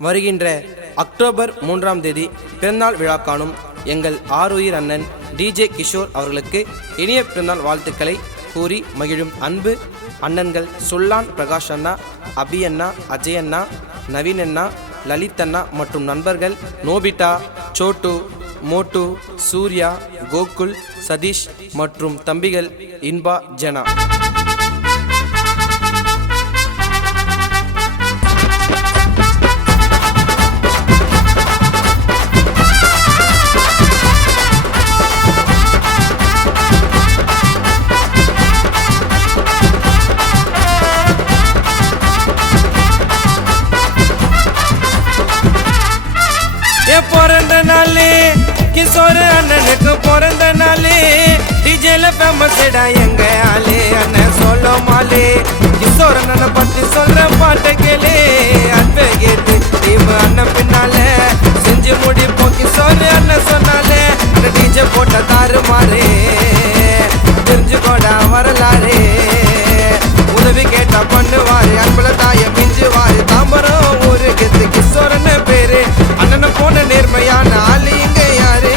வருகின்ற அக்டோபர் 3ஆம் தேதி பிறந்தநாள் விழா காணும் எங்கள் ஆருயிர் அண்ணன் டிஜே கிஷோர் அவர்களுக்கு இனிய பிறந்தநாள் வாழ்த்துக்களை கூறி மகிழும் அன்பு அண்ணன்கள் சுல்லான் பிரகாஷ் அண்ணா, அபி அண்ணா, அஜய் அண்ணா, நவீன் அண்ணா, லலித் அண்ணா மற்றும் நண்பர்கள் நோபிட்டா, சோட்டு, மோட்டு, சூர்யா, கோகுல், சதீஷ் மற்றும் தம்பிகள் இன்பா, ஜனா. பிறந்த நாளே கிஷோர் அண்ணனுக்கு பிறந்த நாளே டிஜேல ஃபேமஸ்டா எங்க ஆளே அண்ணன் சொல்ல மாலே கிஷோர் அண்ணனை பத்தி சொல்ற பாட்டை கேளே அன்பே கேட்டு டீம் அண்ணன் பின்னால செஞ்சு முடிப்போம் கிஷோர் அண்ணன் சொன்னாலே அந்த டிஜே போட்ட தாறு மாறே தெரிஞ்சு கூட வரலாறே உதவி கேட்டா பண்ணுவாரு அன்புல தாய மிஞ்சுவாரு தாம்பரம் ஊரு கெத்து கிஷோர் அண்ணன் பேரு அண்ணனை போன நேர்மையான ஆளு இங்க யாரு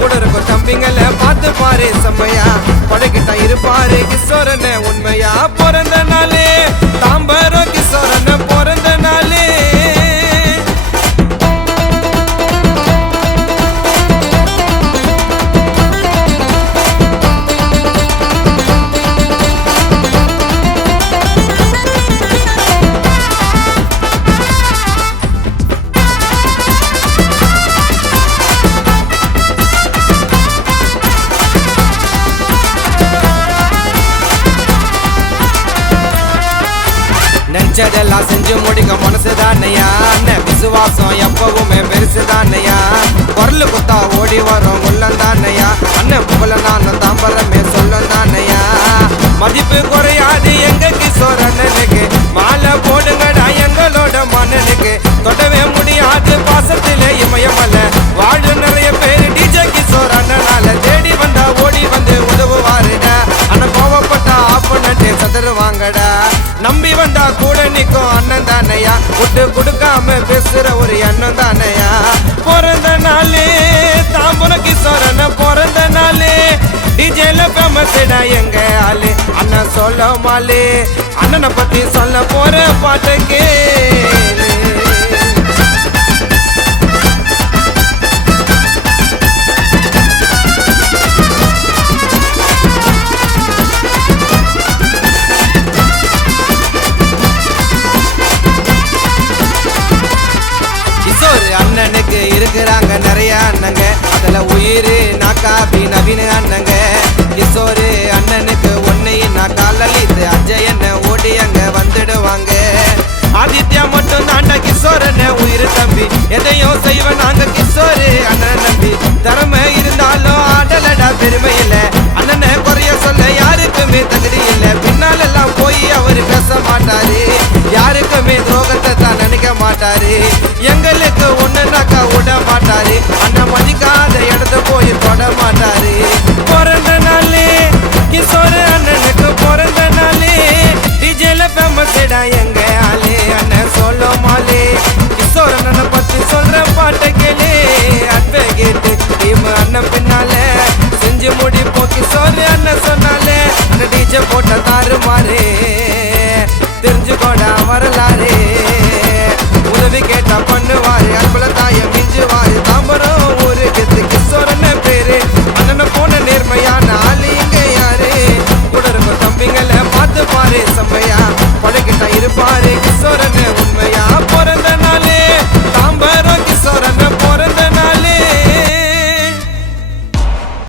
கூட இருக்கும் தம்பிங்களை பார்த்து பாரு செம்மையா பழகிட்டா இருப்பாரு கிஷோர் அண்ணன் உண்மையா பிறந்த நாளே தாம்பரம் கிஷோர் அண்ணன் பிறந்த நாளே. நினைச்சதெல்லாம் செஞ்சு முடிக்க மனசுதானையா அண்ணன் விசுவாசம் எப்பவுமே பெருசுதானையா குரலு குத்தா ஓடி வரும் உள்ளந்தானையா அண்ணன் புகழ நான் தாம்பரமே சொல்லந்தானையா மதிப்பு குறையாது எங்க கிஷோர் அண்ணனுக்கு மாலை போடுங்கடா எங்களோட மன்னனுக்கு தொடவே முடியாது பாசத்திலே இமயமல்ல வாழ்வு நிறைய பேரு டிஜே கிஷோர் அண்ணனால தேடி வந்தா ஓடி வந்து உதவுவாருடா அண்ணன் கோவப்பட்டா ஆப்பனட்டே சதருவாங்கடா நம்பி வந்தா கூட நிக்கும் அண்ணன் தானையா விட்டு கொடுக்காம பேசுற ஒரு எண்ணம் தானையா பிறந்த நாளே தாம்பரம் கிஷோர் அண்ணன் பிறந்த நாளே டிஜேல ஃபேமஸ்டா எங்க ஆளு அண்ணன் சொல்ல மாலே அண்ணனை பத்தி சொல்ல போற பாட்டு கேளு. அண்ணனுக்கு இருக்கிறாங்க நிறைய அண்ணங்க அதுல உயிர் நாக்காபி நவீன அண்ணங்க கிஷோர் அண்ணனுக்கு ஒன்னையும் நாக்கா லலித் அஜய் அண்ணன் ஓடி அங்க வந்துடுவாங்க ஆதித்யா மட்டும் தாண்டா கிஷோர் அண்ணன் உயிர் தம்பி எதையும் செய்வேன் நாங்க கிஷோர் அண்ணன் நம்பி திறமை இருந்தாலும் ஆடலடா பெருமை இல்ல அண்ணனை குறைய சொல்ல யாருக்குமே தகுதி இல்ல பின்னால் எல்லாம் போய் அவரு பேச மாட்டாரு யாருக்குமே துரோகத்தை தான் நினைக்க மாட்டாரு எங்களுக்கு ஒண்ணுனாக்கா விட மாட்டாரு அண்ணன் மதிக்காத இடத்த போய் தொட மாட்டாரு பிறந்த நாளே கிஷோர் அண்ணனுக்கு பிறந்த நாளே டிஜேல ஃபேமஸ்டா எங்க ஆளே அண்ணன் சொல்ல மாலே கிஷோர் அண்ணனை பத்தி சொல்ற பாட்டை கேளே அன்பே கேட்டு டீம் அண்ணன் பின்னால செஞ்சு முடிப்போம் கிஷோர் அண்ணன் சொன்னாலே அந்த டிஜே போட்ட தாறு மாறே.